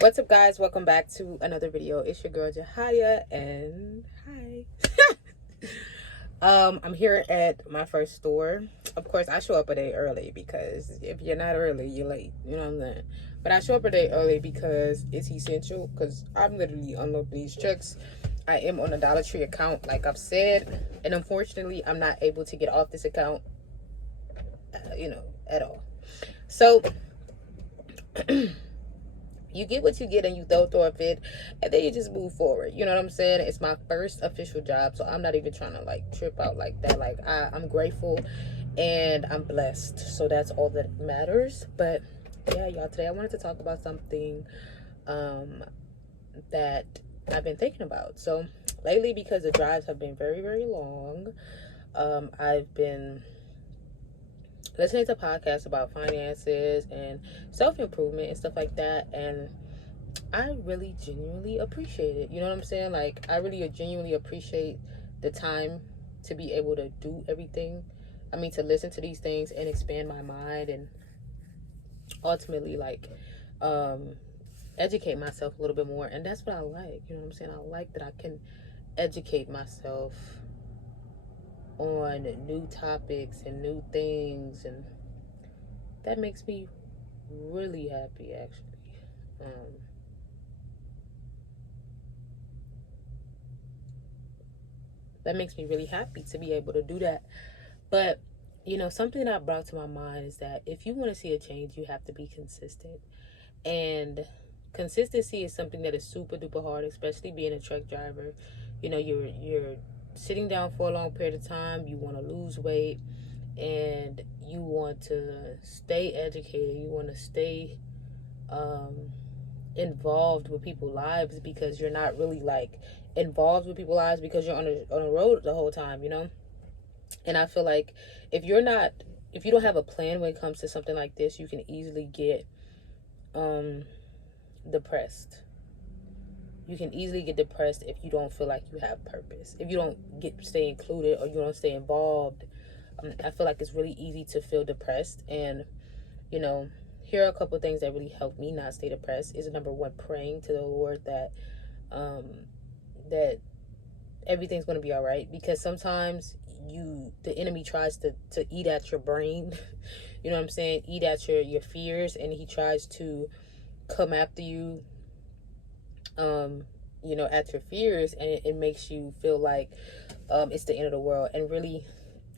What's up, guys? Welcome back to another video. It's your girl Jahaya, and hi. I'm here at my first store. Of course, I show up a day early because if you're not early, you're late. You know what I'm saying? But I show up a day early because it's essential. Because I'm literally unloading these checks. I am on a Dollar Tree account, like I've said, and unfortunately, I'm not able to get off this account. At all. So. You get what you get and you don't throw a fit, and then you just move forward. You know what I'm saying? It's my first official job, so I'm not even trying to like trip out like that. Like I'm grateful and I'm blessed, so that's all that matters. But yeah, y'all, today I wanted to talk about something that I've been thinking about. So lately, because the drives have been very, very long, I've been listening to podcasts about finances and self-improvement and stuff like that, and I really genuinely appreciate it. You know what I'm saying? Like, I really genuinely appreciate the time to be able to do everything. I mean, to listen to these things and expand my mind and ultimately, like, educate myself a little bit more. And that's what I like. You know what I'm saying? I like that I can educate myself on new topics and new things. And that makes me really happy, actually. That makes me really happy to be able to do that. But, something that I brought to my mind is that if you want to see a change, you have to be consistent. And consistency is something that is super duper hard, especially being a truck driver. You're sitting down for a long period of time, you want to lose weight, and you want to stay educated, you want to stay involved with people's lives, because you're not really like involved with people's lives because you're on the road the whole time, And I feel like if you're not, if you don't have a plan when it comes to something like this, you can easily get depressed. You can easily get depressed if you don't feel like you have purpose. If you don't stay included, or you don't stay involved, I feel like it's really easy to feel depressed. And here are a couple of things that really helped me not stay depressed. Is number one, praying to the Lord that that everything's going to be all right, because sometimes the enemy tries to eat at your brain. You know what I'm saying? Eat at your fears, and he tries to come after you at your fears, and it makes you feel like it's the end of the world. And really,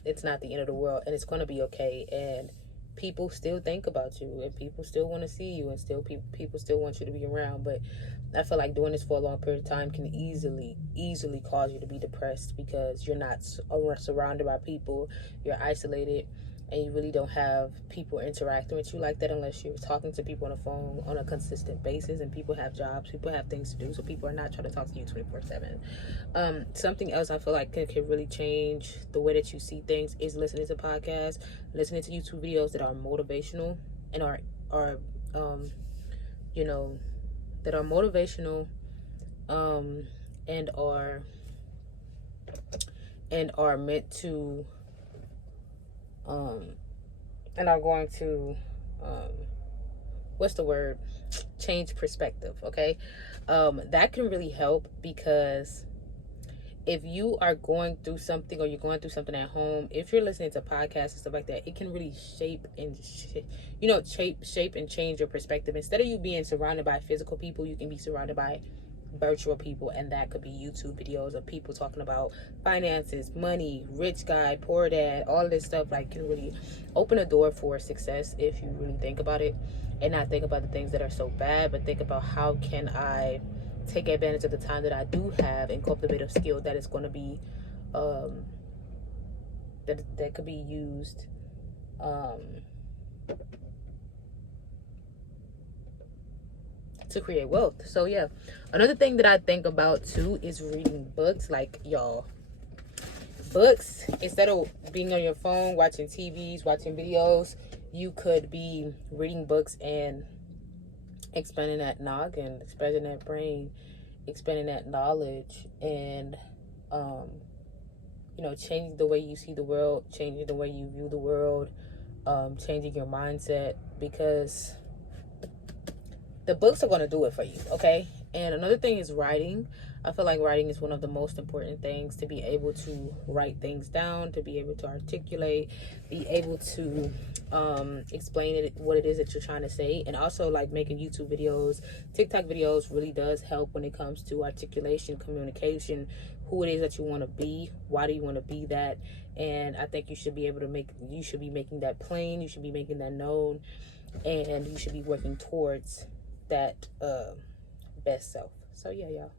it's not the end of the world, and it's going to be okay. And people still think about you, and people still want to see you, and still people still want you to be around. But I feel like doing this for a long period of time can easily cause you to be depressed, because you're not surrounded by people, you're isolated, and you really don't have people interacting with you like that, unless you're talking to people on the phone on a consistent basis. And people have jobs, people have things to do, so people are not trying to talk to you 24/7. Something else I feel like can really change the way that you see things is listening to podcasts, listening to YouTube videos that are motivational and are you know that are motivational, and are meant to and are going to what's the word, change perspective. Okay, that can really help, because if you are going through something, or you're going through something at home, if you're listening to podcasts and stuff like that, it can really shape and change your perspective. Instead of you being surrounded by physical people, you can be surrounded by virtual people, and that could be YouTube videos of people talking about finances, money, rich guy, poor dad, all this stuff. Like, can really open a door for success if you really think about it, and not think about the things that are so bad, but think about how can I take advantage of the time that I do have and cultivate a skill that is going to be that could be used to create wealth. So yeah, another thing that I think about too is reading books. Like, y'all, books, instead of being on your phone watching TVs, watching videos, you could be reading books and expanding that noggin, expanding that brain, expanding that knowledge, and changing the way you see the world, changing the way you view the world, changing your mindset. Because the books are going to do it for you, okay? And another thing is writing. I feel like writing is one of the most important things, to be able to write things down, to be able to articulate, be able to explain it, what it is that you're trying to say. And also, like, making YouTube videos, TikTok videos really does help when it comes to articulation, communication, who it is that you want to be, why do you want to be that. And I think you should be able to you should be making that plain, you should be making that known, and you should be working towards that best self. So yeah, y'all.